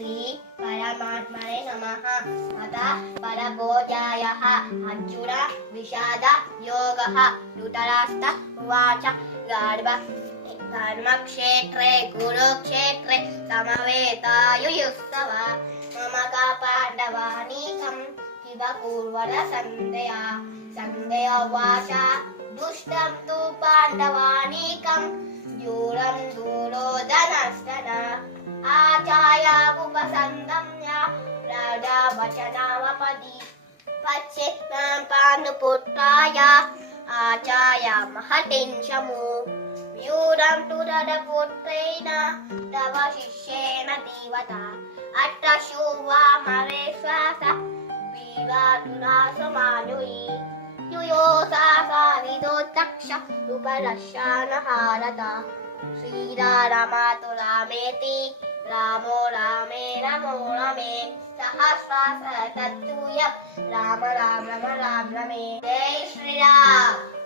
श्री परमात्मने नमः। अथ परभोजायः अर्जुन विषाद योगः। धृतराष्ट्र उवाच धर्मक्षेत्रे कुरुक्षेत्रे समवेतायुयुत्सव मम का पाण्डवानीकं किम कुर्वन् सन्धया। सन्धय उवाच दुष्टं तु पाण्डवानीकं दूरं दूरोदनस्तन आचार्योपसन्दम्य राजा वचनावपदि पश्येत्मां पाण्डुपुत्राय आचार्य महतिं शमु व्यूढं तु तदपुत्रेण तव शिष्येण देवता अट्टशुवामरेश्वास विवातुरासमानुयि युयोसासाविदोत्तक्ष उपरश्यानहारत श्रीरामातु रामेति रामो रामेण रमे सहस्रास तत्तुल्यं राम राम राम रमे। जय श्रीराम।